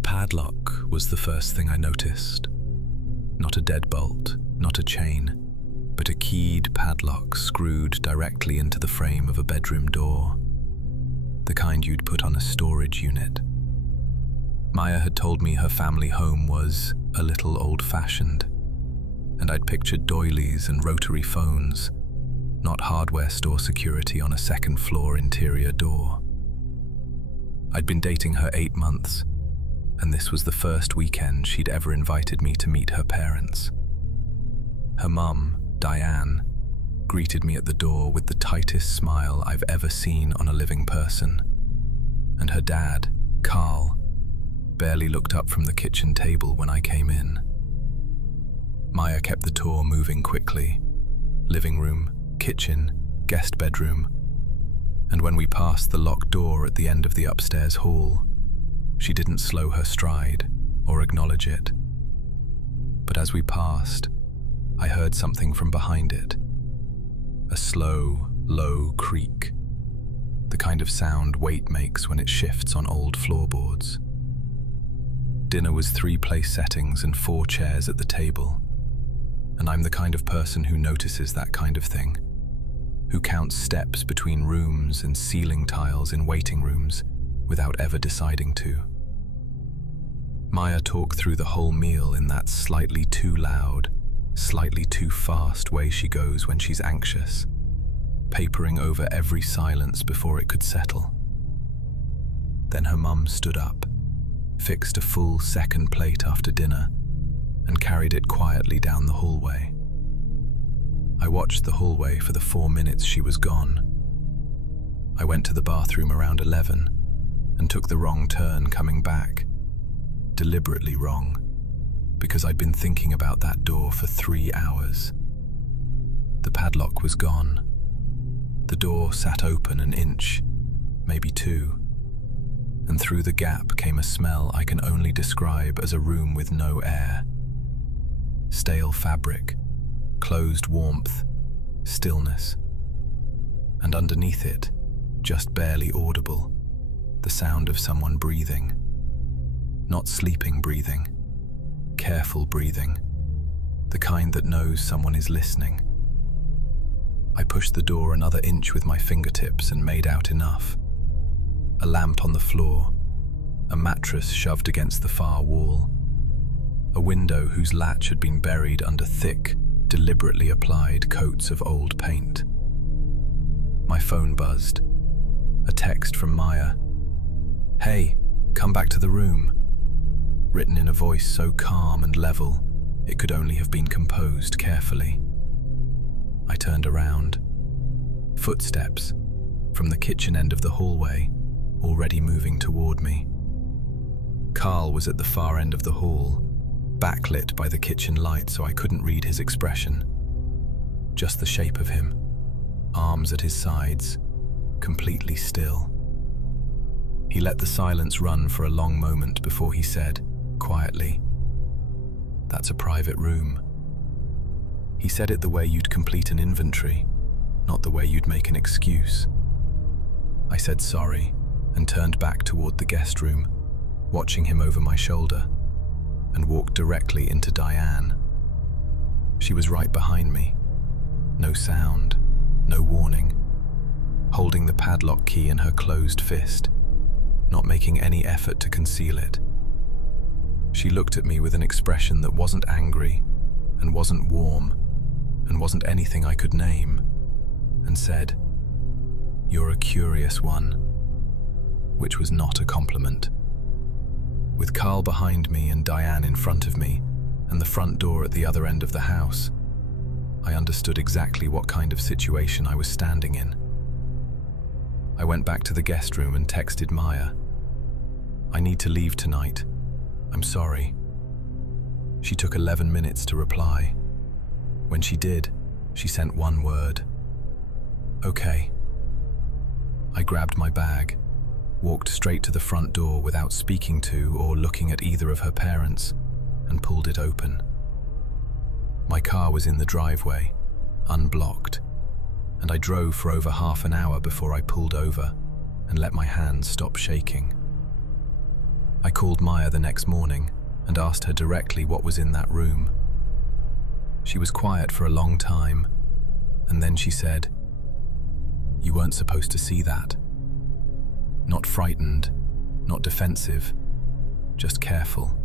The padlock was the first thing I noticed. Not a deadbolt, not a chain, but a keyed padlock screwed directly into the frame of a bedroom door, the kind you'd put on a storage unit. Maya had told me her family home was a little old-fashioned, and I'd pictured doilies and rotary phones, not hardware store security on a second-floor interior door. I'd been dating her 8 months, and this was the first weekend she'd ever invited me to meet her parents. Her mum, Diane, greeted me at the door with the tightest smile I've ever seen on a living person, and her dad, Carl, barely looked up from the kitchen table when I came in. Maya kept the tour moving quickly. Living room, kitchen, guest bedroom, and when we passed the locked door at the end of the upstairs hall, she didn't slow her stride or acknowledge it. But as we passed, I heard something from behind it. A slow, low creak, the kind of sound weight makes when it shifts on old floorboards. Dinner was 3 place settings and 4 chairs at the table, and I'm the kind of person who notices that kind of thing, who counts steps between rooms and ceiling tiles in waiting rooms without ever deciding to. Maya talked through the whole meal in that slightly too loud, slightly too fast way she goes when she's anxious, papering over every silence before it could settle. Then her mum stood up, fixed a full second plate after dinner, and carried it quietly down the hallway. I watched the hallway for the 4 minutes she was gone. I went to the bathroom around 11 and took the wrong turn coming back. Deliberately wrong, because I'd been thinking about that door for 3 hours. The padlock was gone. The door sat open an inch, maybe 2, and through the gap came a smell I can only describe as a room with no air. Stale fabric, closed warmth, stillness. And underneath it, just barely audible, the sound of someone breathing. Not sleeping breathing, careful breathing, the kind that knows someone is listening. I pushed the door another inch with my fingertips and made out enough. A lamp on the floor, a mattress shoved against the far wall, a window whose latch had been buried under thick, deliberately applied coats of old paint. My phone buzzed. A text from Maya. "Hey, come back to the room," written in a voice so calm and level it could only have been composed carefully. I turned around. Footsteps from the kitchen end of the hallway, already moving toward me. Carl was at the far end of the hall, backlit by the kitchen light so I couldn't read his expression. Just the shape of him, arms at his sides, completely still. He let the silence run for a long moment before he said, quietly, "That's a private room." He said it the way you'd complete an inventory, not the way you'd make an excuse. I said sorry and turned back toward the guest room, watching him over my shoulder, and walked directly into Diane. She was right behind me. No sound, no warning, holding the padlock key in her closed fist, not making any effort to conceal it. She looked at me with an expression that wasn't angry, and wasn't warm, and wasn't anything I could name, and said, "You're a curious one," which was not a compliment. With Carl behind me and Diane in front of me, and the front door at the other end of the house, I understood exactly what kind of situation I was standing in. I went back to the guest room and texted Maya. "I need to leave tonight. I'm sorry." She took 11 minutes to reply. When she did, she sent one word. "Okay." I grabbed my bag, walked straight to the front door without speaking to or looking at either of her parents, and pulled it open. My car was in the driveway, unblocked, and I drove for over half an hour before I pulled over and let my hands stop shaking. I called Maya the next morning and asked her directly what was in that room. She was quiet for a long time, and then she said, "You weren't supposed to see that." Not frightened, not defensive, just careful.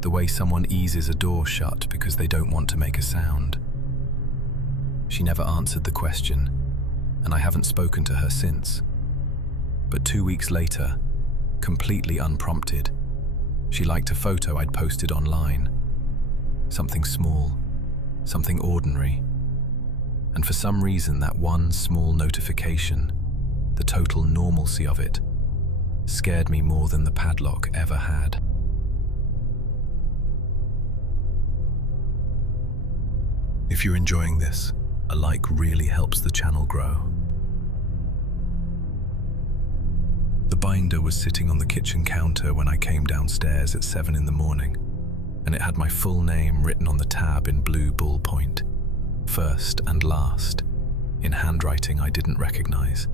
The way someone eases a door shut because they don't want to make a sound. She never answered the question, and I haven't spoken to her since. But 2 weeks later, completely unprompted, she liked a photo I'd posted online. Something small, something ordinary. And for some reason, that one small notification, the total normalcy of it, scared me more than the padlock ever had. If you're enjoying this, a like really helps the channel grow. The binder was sitting on the kitchen counter when I came downstairs at 7 in the morning, and it had my full name written on the tab in blue ballpoint, first and last, in handwriting I didn't recognize.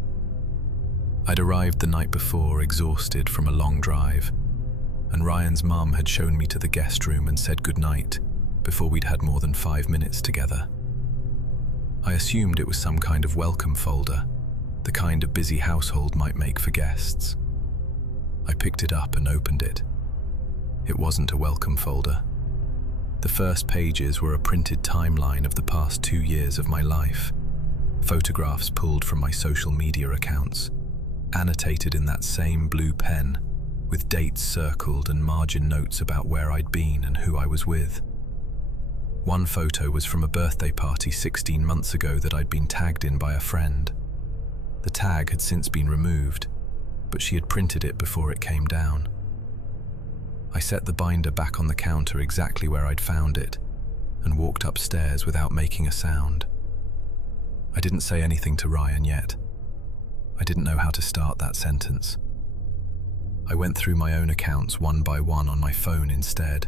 I'd arrived the night before, exhausted from a long drive, and Ryan's mum had shown me to the guest room and said goodnight before we'd had more than 5 minutes together. I assumed it was some kind of welcome folder, the kind a busy household might make for guests. I picked it up and opened it. It wasn't a welcome folder. The first pages were a printed timeline of the past 2 years of my life, photographs pulled from my social media accounts, annotated in that same blue pen, with dates circled and margin notes about where I'd been and who I was with. One photo was from a birthday party 16 months ago that I'd been tagged in by a friend. The tag had since been removed, but she had printed it before it came down. I set the binder back on the counter exactly where I'd found it and walked upstairs without making a sound. I didn't say anything to Ryan yet. I didn't know how to start that sentence. I went through my own accounts one by one on my phone instead,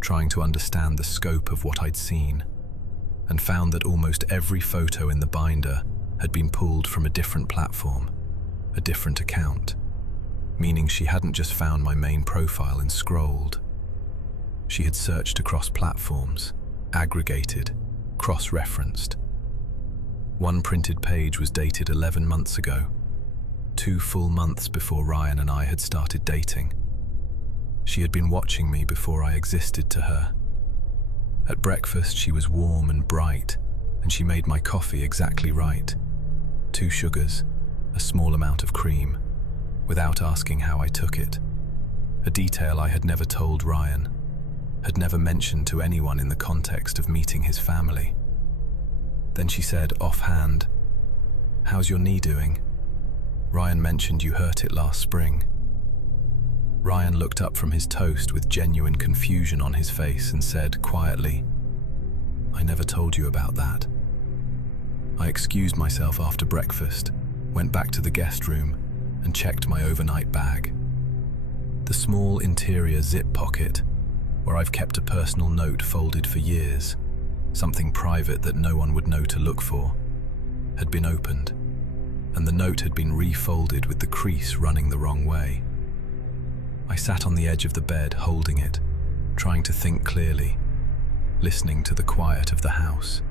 trying to understand the scope of what I'd seen, and found that almost every photo in the binder had been pulled from a different platform, a different account, meaning she hadn't just found my main profile and scrolled. She had searched across platforms, aggregated, cross-referenced. One printed page was dated 11 months ago, 2 full months before Ryan and I had started dating. She had been watching me before I existed to her. At breakfast, she was warm and bright, and she made my coffee exactly right. 2 sugars, a small amount of cream, without asking how I took it. A detail I had never told Ryan, had never mentioned to anyone in the context of meeting his family. Then she said, offhand, "How's your knee doing? Ryan mentioned you hurt it last spring." Ryan looked up from his toast with genuine confusion on his face and said quietly, "I never told you about that." I excused myself after breakfast, went back to the guest room, and checked my overnight bag. The small interior zip pocket, where I've kept a personal note folded for years, something private that no one would know to look for, had been opened, and the note had been refolded with the crease running the wrong way. I sat on the edge of the bed holding it, trying to think clearly, listening to the quiet of the house.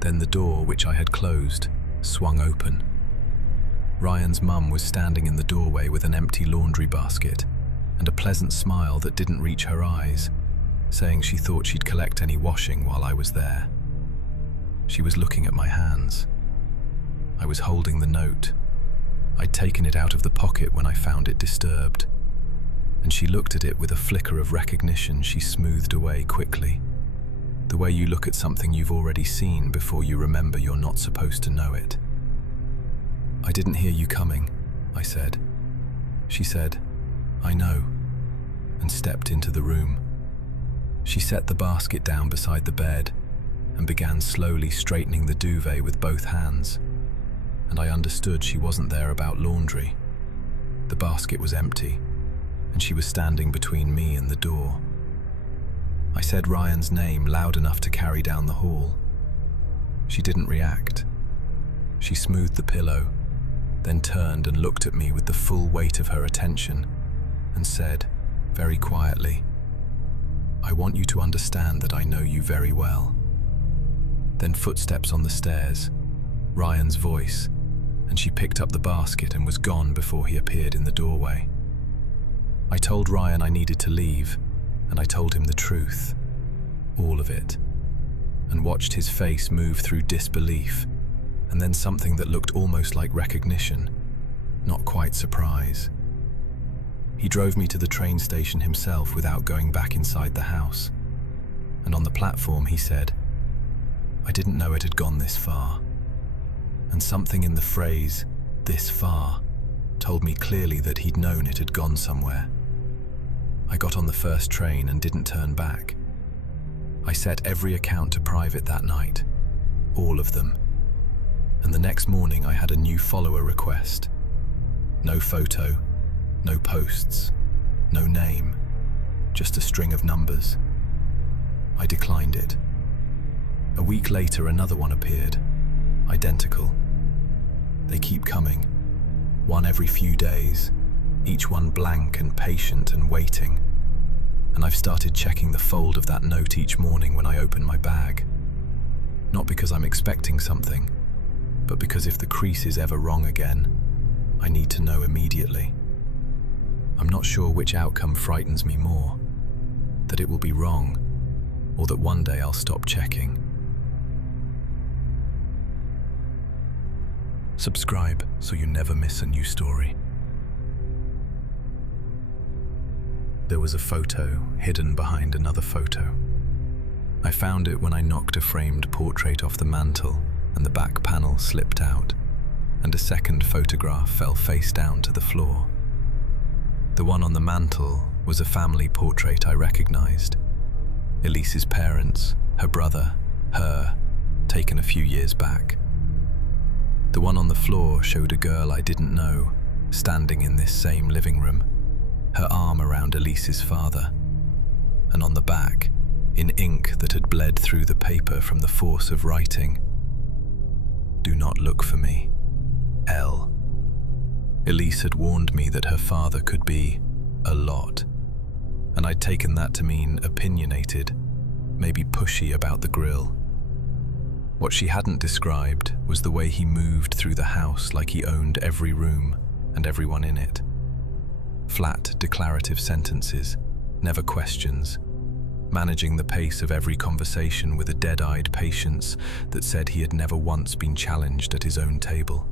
Then the door, which I had closed, swung open. Ryan's mum was standing in the doorway with an empty laundry basket and a pleasant smile that didn't reach her eyes, saying she thought she'd collect any washing while I was there. She was looking at my hands. I was holding the note. I'd taken it out of the pocket when I found it disturbed, and she looked at it with a flicker of recognition she smoothed away quickly. The way you look at something you've already seen before you remember you're not supposed to know it. "I didn't hear you coming," I said. She said, "I know," and stepped into the room. She set the basket down beside the bed and began slowly straightening the duvet with both hands, and I understood she wasn't there about laundry. The basket was empty, and she was standing between me and the door. I said Ryan's name loud enough to carry down the hall. She didn't react. She smoothed the pillow, then turned and looked at me with the full weight of her attention, and said, very quietly, "I want you to understand that I know you very well." Then footsteps on the stairs, Ryan's voice, and she picked up the basket and was gone before he appeared in the doorway. I told Ryan I needed to leave, and I told him the truth, all of it, and watched his face move through disbelief, and then something that looked almost like recognition, not quite surprise. He drove me to the train station himself without going back inside the house, and on the platform he said, "I didn't know it had gone this far." And something in the phrase, "this far," told me clearly that he'd known it had gone somewhere. I got on the first train and didn't turn back. I set every account to private that night, all of them. And the next morning I had a new follower request. No photo, no posts, no name, just a string of numbers. I declined it. A week later, another one appeared, identical. They keep coming, one every few days, each one blank and patient and waiting. And I've started checking the fold of that note each morning when I open my bag. Not because I'm expecting something, but because if the crease is ever wrong again, I need to know immediately. I'm not sure which outcome frightens me more, that it will be wrong, or that one day I'll stop checking. Subscribe so you never miss a new story. There was a photo hidden behind another photo. I found it when I knocked a framed portrait off the mantel and the back panel slipped out, and a second photograph fell face down to the floor. The one on the mantel was a family portrait I recognized. Elise's parents, her brother, her, taken a few years back. The one on the floor showed a girl I didn't know, standing in this same living room, her arm around Elise's father. And on the back, in ink that had bled through the paper from the force of writing, "Do not look for me, L." Elise had warned me that her father could be a lot, and I'd taken that to mean opinionated, maybe pushy about the grill. What she hadn't described was the way he moved through the house like he owned every room and everyone in it. Flat, declarative sentences, never questions, managing the pace of every conversation with a dead-eyed patience that said he had never once been challenged at his own table.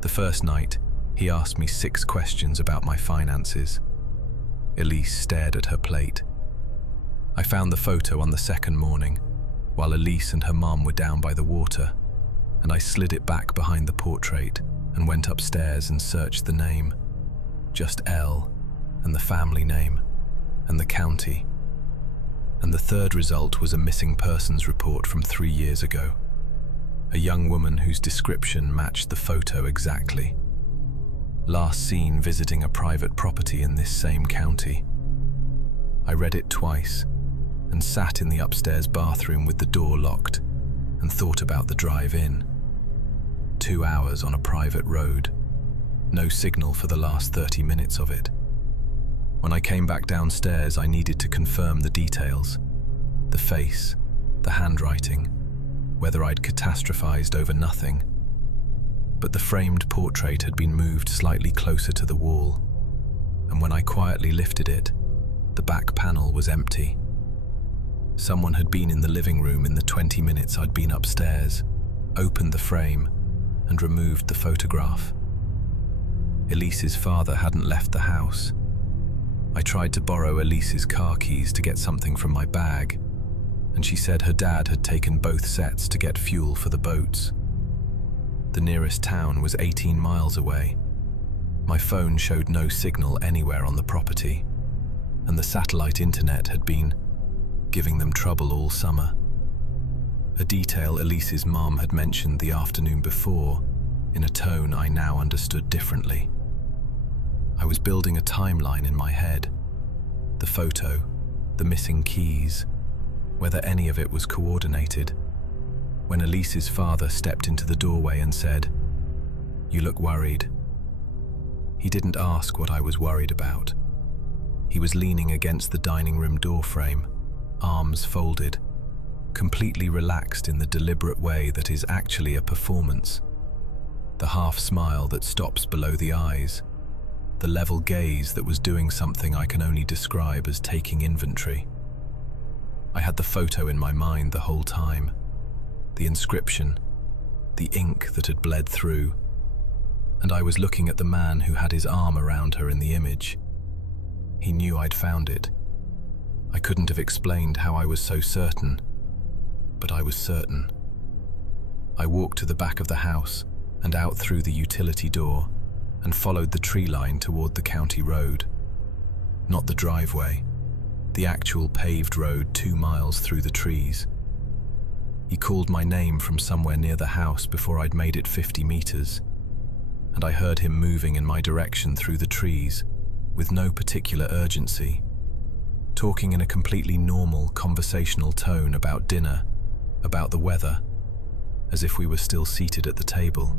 The first night, he asked me 6 questions about my finances. Elise stared at her plate. I found the photo on the second morning, while Elise and her mom were down by the water, and I slid it back behind the portrait and went upstairs and searched the name. Just L, and the family name, and the county. And the third result was a missing persons report from 3 years ago. A young woman whose description matched the photo exactly. Last seen visiting a private property in this same county. I read it twice, and sat in the upstairs bathroom with the door locked and thought about the drive in. 2 hours on a private road. No signal for the last 30 minutes of it. When I came back downstairs, I needed to confirm the details. The face, the handwriting, whether I'd catastrophized over nothing. But the framed portrait had been moved slightly closer to the wall, and when I quietly lifted it, the back panel was empty. Someone had been in the living room in the 20 minutes I'd been upstairs, opened the frame, and removed the photograph. Elise's father hadn't left the house. I tried to borrow Elise's car keys to get something from my bag, and she said her dad had taken both sets to get fuel for the boats. The nearest town was 18 miles away. My phone showed no signal anywhere on the property, and the satellite internet had been giving them trouble all summer. A detail Elise's mom had mentioned the afternoon before, in a tone I now understood differently. I was building a timeline in my head. The photo, the missing keys, whether any of it was coordinated, when Elise's father stepped into the doorway and said, "You look worried." He didn't ask what I was worried about. He was leaning against the dining room doorframe, arms folded, completely relaxed in the deliberate way that is actually a performance. The half smile that stops below the eyes, the level gaze that was doing something I can only describe as taking inventory. I had the photo in my mind the whole time, the inscription, the ink that had bled through, and I was looking at the man who had his arm around her in the image. He knew I'd found it. I couldn't have explained how I was so certain, but I was certain. I walked to the back of the house and out through the utility door and followed the tree line toward the county road. Not the driveway, the actual paved road 2 miles through the trees. He called my name from somewhere near the house before I'd made it 50 meters, and I heard him moving in my direction through the trees with no particular urgency, talking in a completely normal conversational tone about dinner, about the weather, as if we were still seated at the table.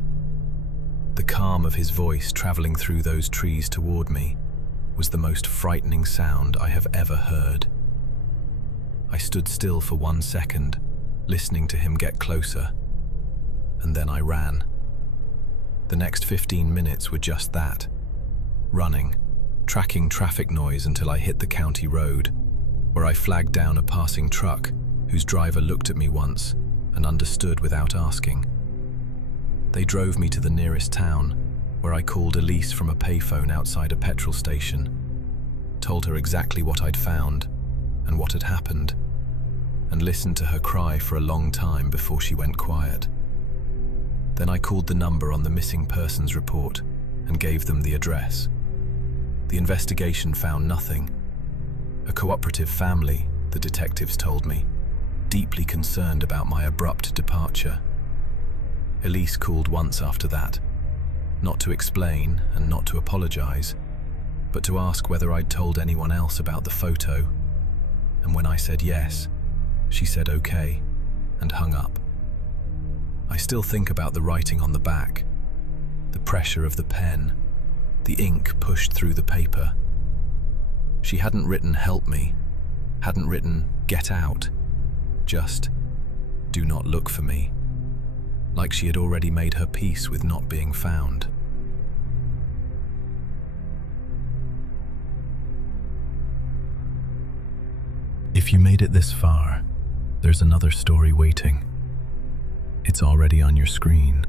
The calm of his voice traveling through those trees toward me was the most frightening sound I have ever heard. I stood still for 1 second, listening to him get closer, and then I ran. The next 15 minutes were just that, running, tracking traffic noise until I hit the county road, where I flagged down a passing truck whose driver looked at me once and understood without asking. They drove me to the nearest town, where I called Elise from a payphone outside a petrol station, told her exactly what I'd found and what had happened, and listened to her cry for a long time before she went quiet. Then I called the number on the missing persons report and gave them the address. The investigation found nothing. A cooperative family, the detectives told me, deeply concerned about my abrupt departure. Elise called once after that, not to explain and not to apologize, but to ask whether I'd told anyone else about the photo. And when I said yes, she said okay and hung up. I still think about the writing on the back, the pressure of the pen, the ink pushed through the paper. She hadn't written "help me," hadn't written "get out," just "do not look for me," like she had already made her peace with not being found. If you made it this far, there's another story waiting. It's already on your screen.